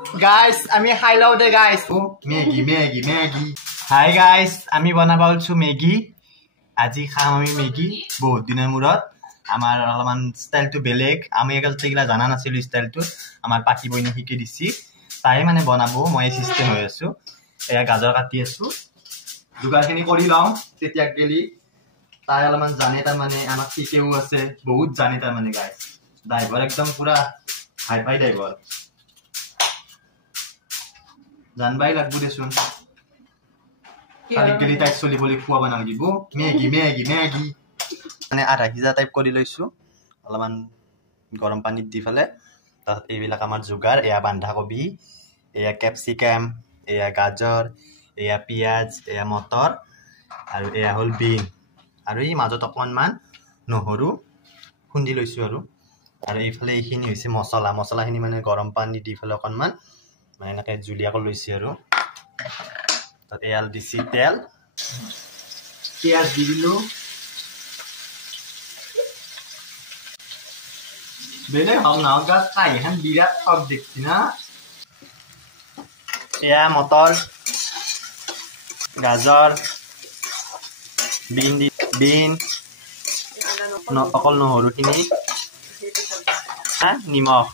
Guys, আমি খাই লও দে guys. Maggie. Hi guys, আমি বনাব ওলছো মেগি. আজি খাম আমি মেগি বহুত দিনৰ মূৰত. আমাৰ অলপমান ষ্টাইলটো বেলেগ. আমি একালতে গিলা জানা নাছিলো ষ্টাইলটো. আমাৰ পাকি বইনি শিকি দিছি. তাই মানে বনাব মই সিস্টেম হৈ আছো. এয়া গাজৰ কাটি আছো. যোগাৰখিনি কৰি লওঁ তেতিয়া গেলি তাই অলপমান জানে তাৰ মানে আমাক শিকেও আছে. বহুত জানে তাৰ মানে গাইস. ড্ৰাইভাৰ একদম পুৰা হাই ফাই ড্ৰাইভাৰ. জানবাই লাগবো দেচোন খালি গেলি তাই চলি বলি খুৱাব নালাগিব মেগি মানে আধা সিজা টাইপ কৰি লৈছো অলপমান গৰম পানীত দি ফেলে তাত এইবিলাক আমাৰ যোগাৰ এয়া বন্ধাকবি এয়া ক্যাপসিকাম এয়া গাজৰ এয়া পিয়াজ এয়া মটৰ আৰু এয়া হল বিন আৰু এই মাজত অকণমান নহৰু খুন্দি লৈছো আৰু এইফালে এইখিনি হৈছে মছলাখিনি মানে গৰম পানী দি ফেলে অকণমান মানে এনেকে জুলিয়া কৰি লৈছে আৰু তাত এয়াল দিছি তেল পিয়াজ দি দিলো বেলে হাও নাও গাছ খাই হান বিরাট সব দেখছি না এয়া মটর গাজর বিন অকল নহৰুখিনি নিমখ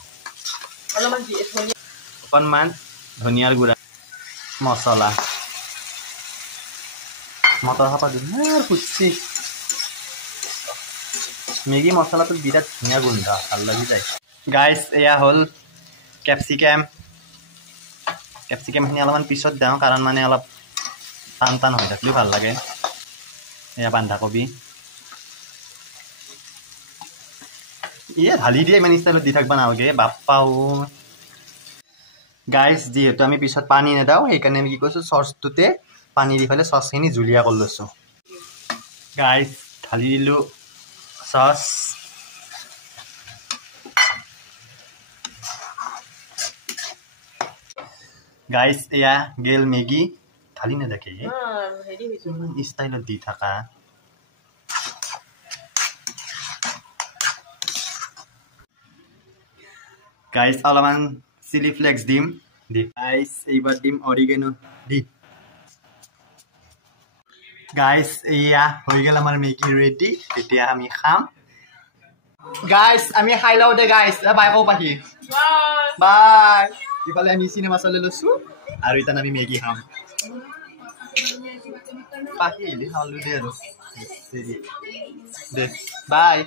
অকণমান ধনিয়াৰ গুড়া মছলা মটৰ হাপা ধুনীয়া ফুটছি মেগি মছলাটো বিৰাট ধুনীয়া গোন্ধ ভাল লাগি যায় গাইজ এয়া হ'ল কেপচিকামখিনি অলপমান পিছত দিওঁ কাৰণ মানে অলপ টান হৈ থাকিলেও ভাল লাগে এয়া বন্ধাকবি ঢালি দিয়ে ইমান ষ্টাইলত দি থাকিব নালাগে বাপ্পাও গাইজ যিহেতু আমি পিছত পানী নেদাওঁ সেইকাৰণে আমি কি কৈছোঁ চচটোতে পানী দি পেলাই চচখিনি জুলীয়া কৰি লৈছোঁ গাইজ ঢালি দিলোঁ চচ গাইজ এয়া গেল মেগি ঢালি নেদাকে ষ্টাইলত দি থাকা গাইজ অলপমান চিলি ফ্লেক্স দিম গাইজ এইবাৰ দিম অৰিগেনো দি গাইজ এয়া হৈ গেল আমাৰ মেগি ৰেডি এতিয়া আমি খাম গাইজ আমি খাই লও দে গাইজ বাই কও পাখি বাই ইফালে আমি চিনেমা চালে লৈছো আৰু ইতান আমি মেগি খাম পাখি আহিলে খালো দে আৰু দে বাই